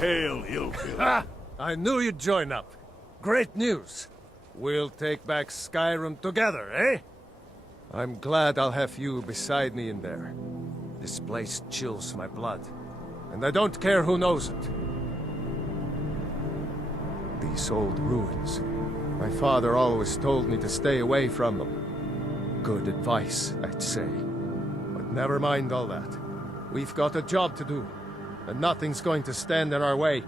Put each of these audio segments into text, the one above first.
Hail, Ilfil. Ha! I knew you'd join up. Great news. We'll take back Skyrim together, eh? I'm glad I'll have you beside me in there. This place chills my blood, and I don't care who knows it. These old ruins. My father always told me to stay away from them. Good advice, I'd say. But never mind all that. We've got a job to do, and nothing's going to stand in our way.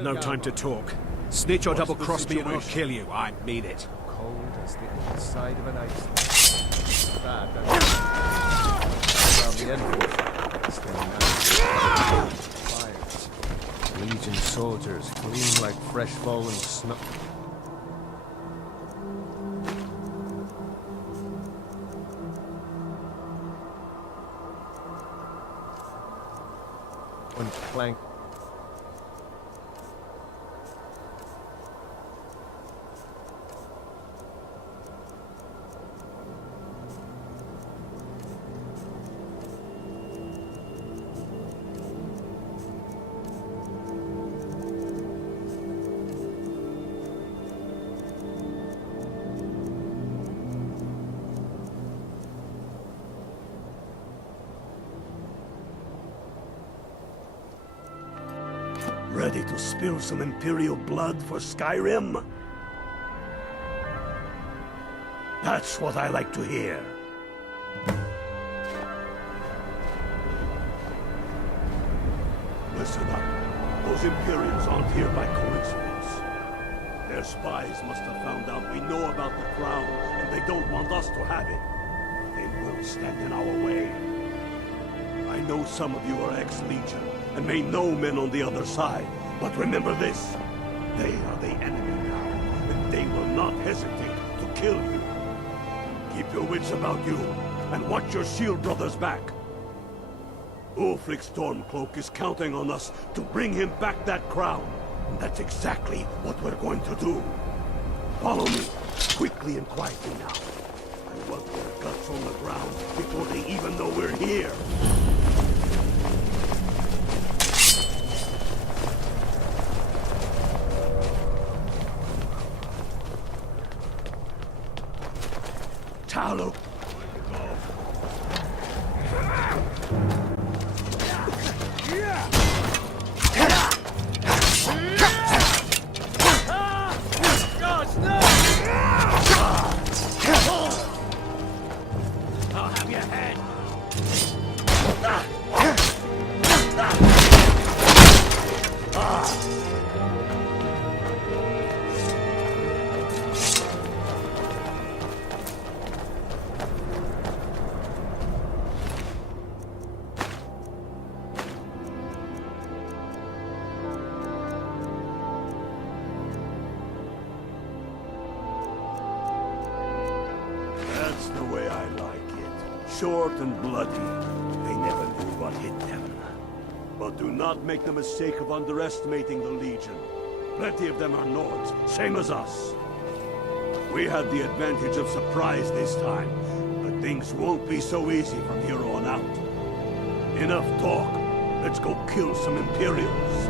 No time to talk. Snitch or double-cross me and I'll kill you. I mean it. Cold as the inside of an ice. That around the entrance. Standing out. Fires. Legion soldiers gleam like fresh fallen snow. One plank. Ready to spill some Imperial blood for Skyrim? That's what I like to hear. Listen up. Those Imperials aren't here by coincidence. Their spies must have found out we know about the Crown, and they don't want us to have it. They will stand in our way. I know some of you are ex-Legion, and may know men on the other side. But remember this, they are the enemy now, and they will not hesitate to kill you. Keep your wits about you, and watch your shield brothers back. Ulfric Stormcloak is counting on us to bring him back that crown, and that's exactly what we're going to do. Follow me, quickly and quietly now. I want their guts on the ground before they even know we're here. Tallow. Gosh, no! I'll have your head. That's the way I like it. Short and bloody. They never knew what hit them. But do not make the mistake of underestimating the Legion. Plenty of them are Nords, same as us. We had the advantage of surprise this time, but things won't be so easy from here on out. Enough talk. Let's go kill some Imperials.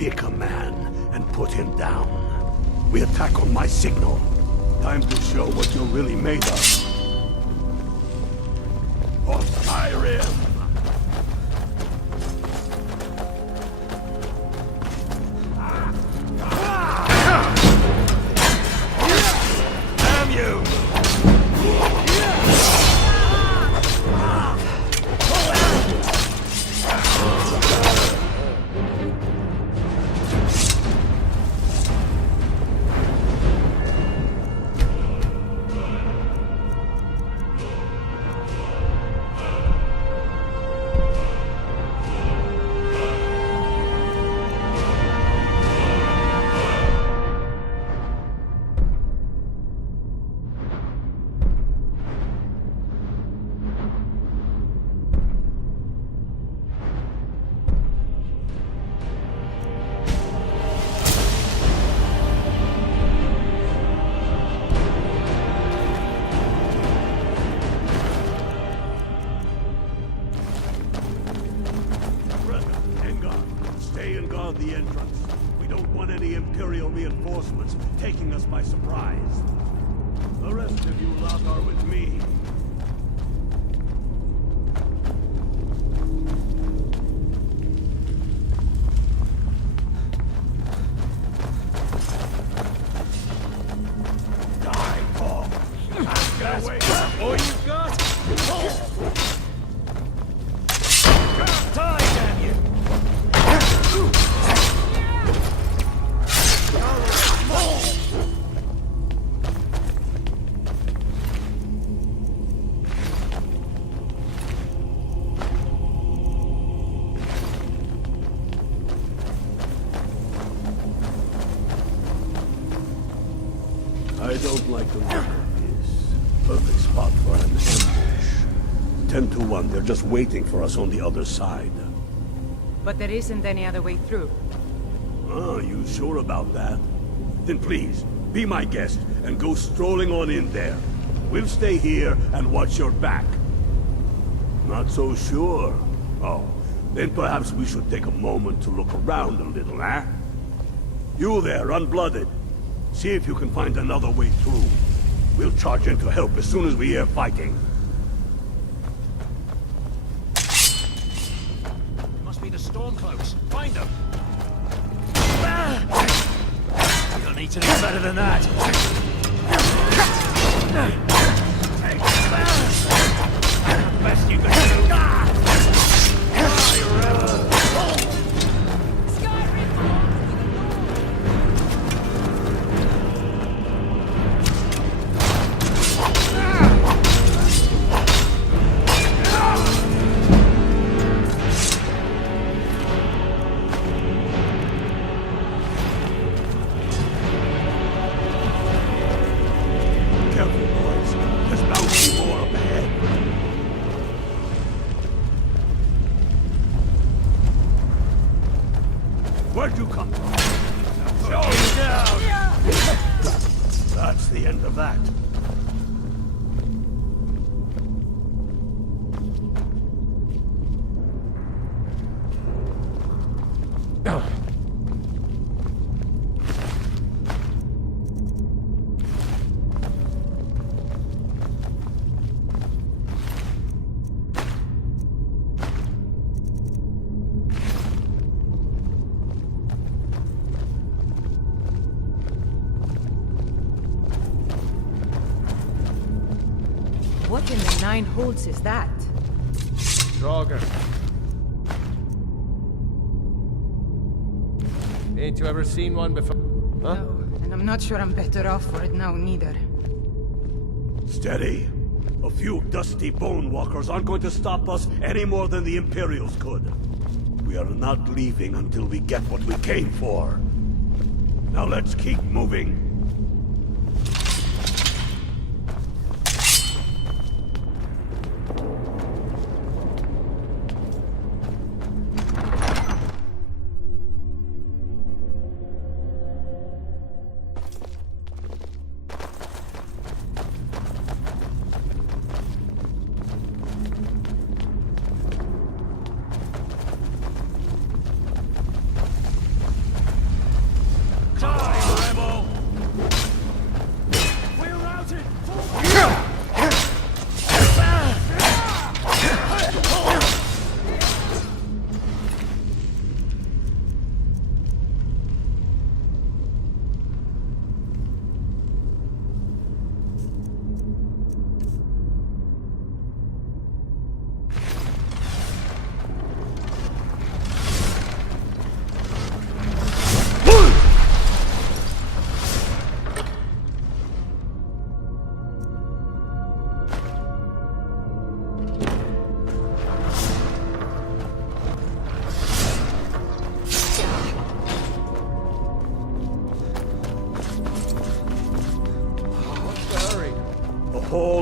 Pick a man and put him down. We attack on my signal. Time to show what you're really made of. For Skyrim! Damn you! The entrance. We don't want any Imperial reinforcements taking us by surprise. The rest of you lot are with me. Die, Paul! Get away! All you got? Die, damn you! I don't like the look of this. Perfect spot for an ambush. 10 to 1, they're just waiting for us on the other side. But there isn't any other way through. Oh, you sure about that? Then please, be my guest and go strolling on in there. We'll stay here and watch your back. Not so sure? Oh, then perhaps we should take a moment to look around a little, eh? You there, unblooded. See if you can find another way through. We'll charge in to help as soon as we hear fighting. Must be the Stormcloaks. Find them. You don't need to do better than that. Best you can do. Where'd you come from? Show you down! That's the end of that. What in the nine holds is that? Draugr. Ain't you ever seen one before? Huh? No, and I'm not sure I'm better off for it now, neither. Steady. A few dusty bone walkers aren't going to stop us any more than the Imperials could. We are not leaving until we get what we came for. Now let's keep moving.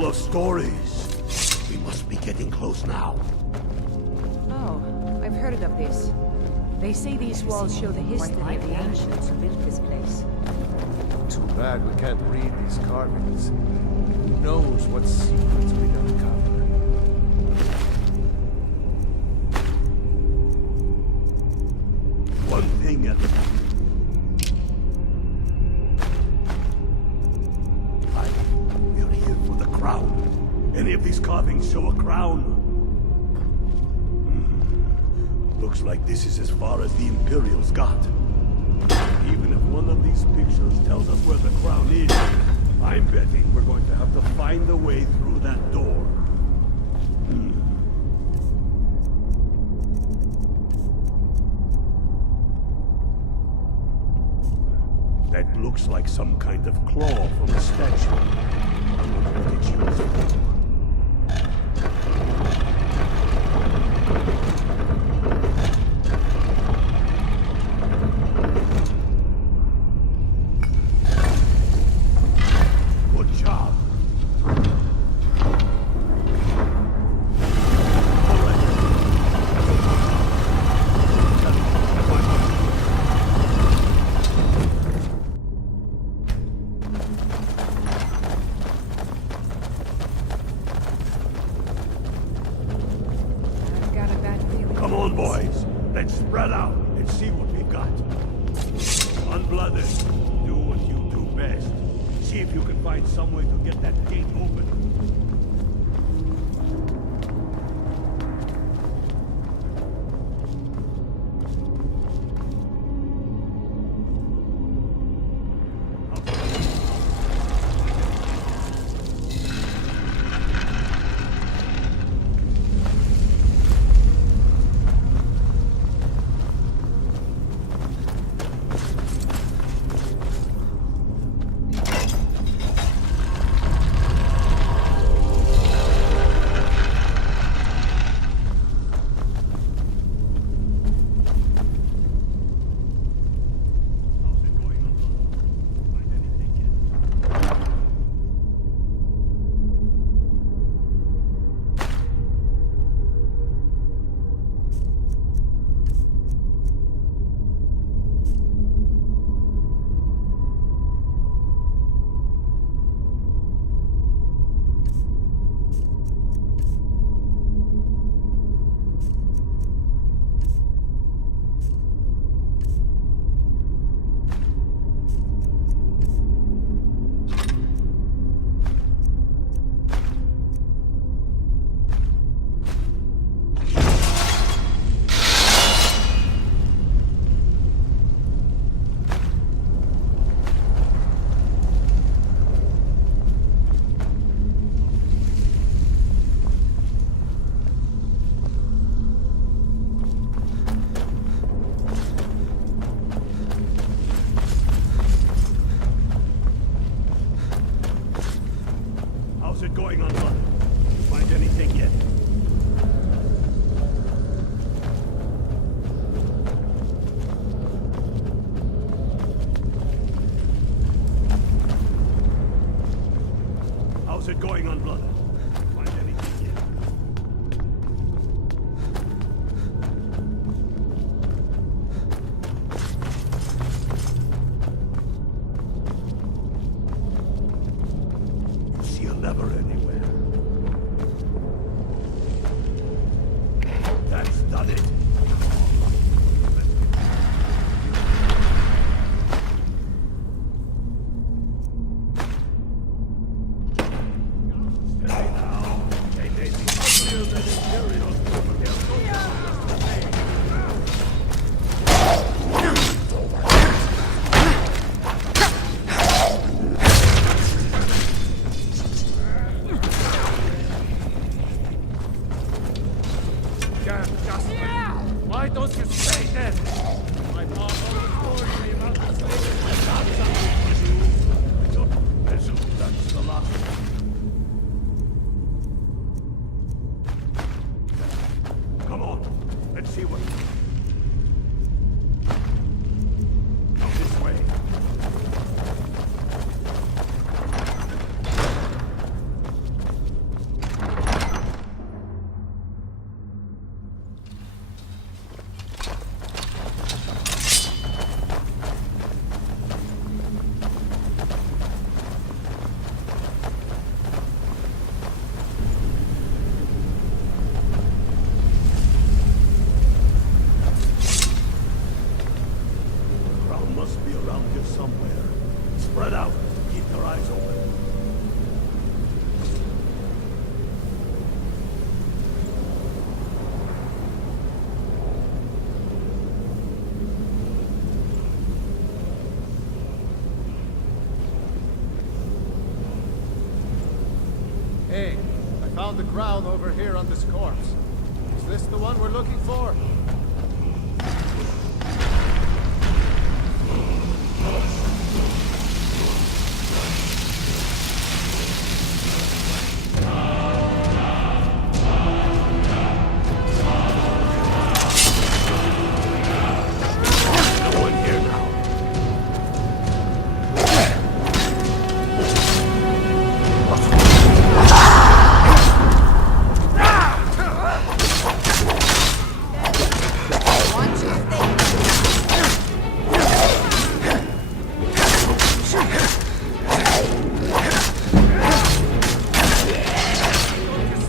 of stories. We must be getting close now. Oh, I've heard of this. They say these walls show the history of the ancients who built this place. Too bad we can't read these carvings. Who knows what secrets we'd uncover? One thing at a time. We're here for the crown. Any of these carvings show a crown? Looks like this is as far as the Imperials got. Even if one of these pictures tells us where the crown is, I'm betting we're going to have to find a way through that door. That looks like some kind of claw from a statue. I wonder what it's used for. Good job. All right. I've got a bad feeling. Come on, boys. Let's spread out and see what we've got. Unblooded, do what you do best. See if you can find some way to get that gate open. around here somewhere. Spread out. Keep your eyes open. Hey, I found the crown over here on this corpse. Is this the one we're looking for? No one here now.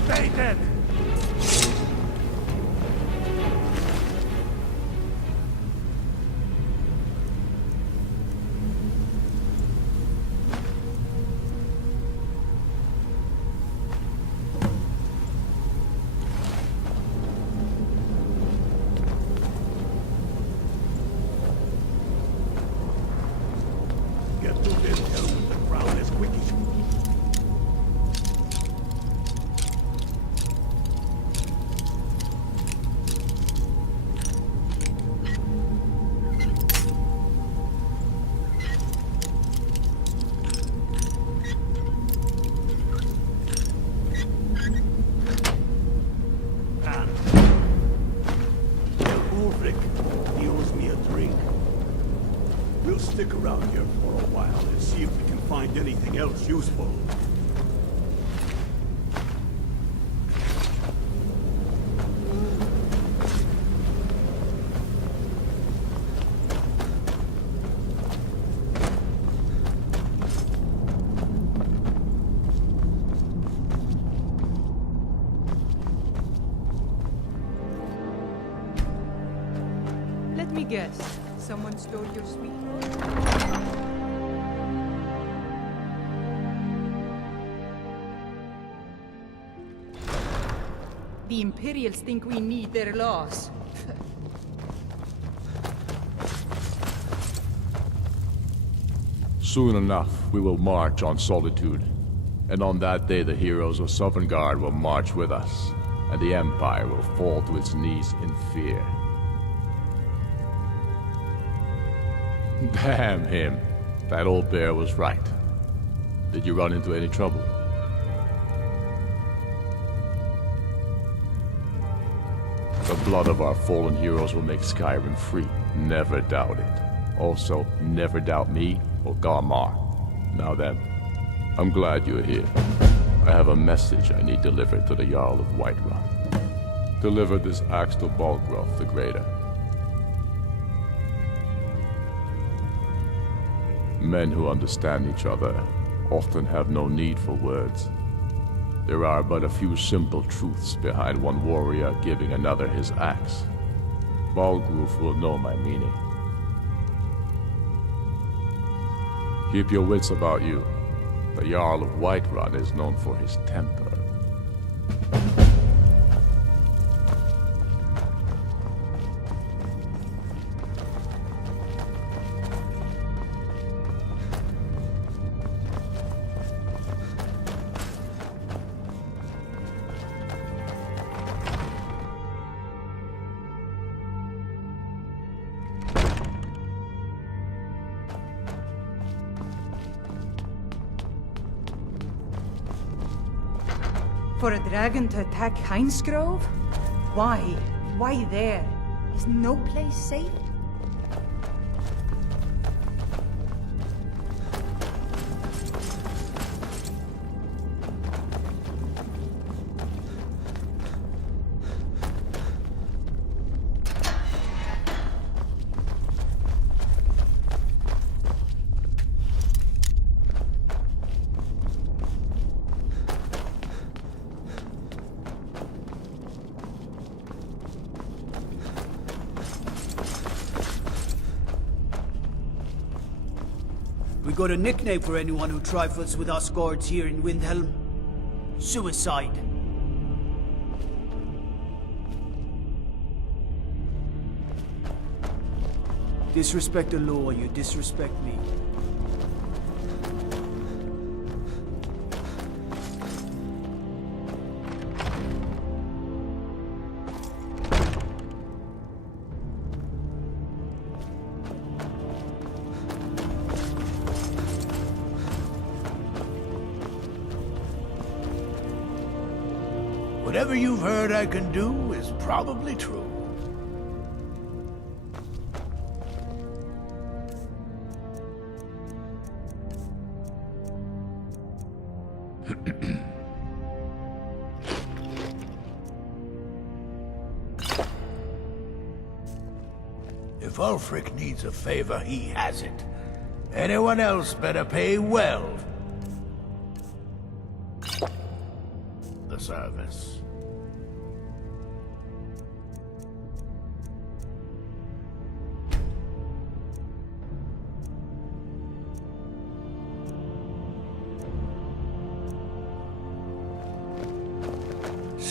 Stay dead! Get through this hell with the crown as quick as you can. Ulrich, he owes me a drink. We'll stick around here for a while and see if we can find anything else useful. Let me guess. Someone stole your sweet roll? The Imperials think we need their laws. Soon enough, we will march on Solitude. And on that day, the heroes of Sovngarde will march with us, and the Empire will fall to its knees in fear. Damn him. That old bear was right. Did you run into any trouble? The blood of our fallen heroes will make Skyrim free. Never doubt it. Also, never doubt me or Garmar. Now then, I'm glad you're here. I have a message I need delivered to the Jarl of Whiterun. Deliver this axe to Balgraf the Greater. Men who understand each other often have no need for words. There are but a few simple truths behind one warrior giving another his axe. Balgraf will know my meaning. Keep your wits about you. The Jarl of Whiterun is known for his temper. For a dragon to attack Heinsgrove? Why? Why there? Is no place safe? We got a nickname for anyone who trifles with us guards here in Windhelm. Suicide. Disrespect the law, you disrespect me. Whatever you've heard I can do is probably true. If Ulfric needs a favor, he has it. Anyone else better pay well. The service.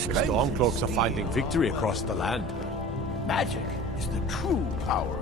The Stormcloaks are finding victory across the land. Magic is the true power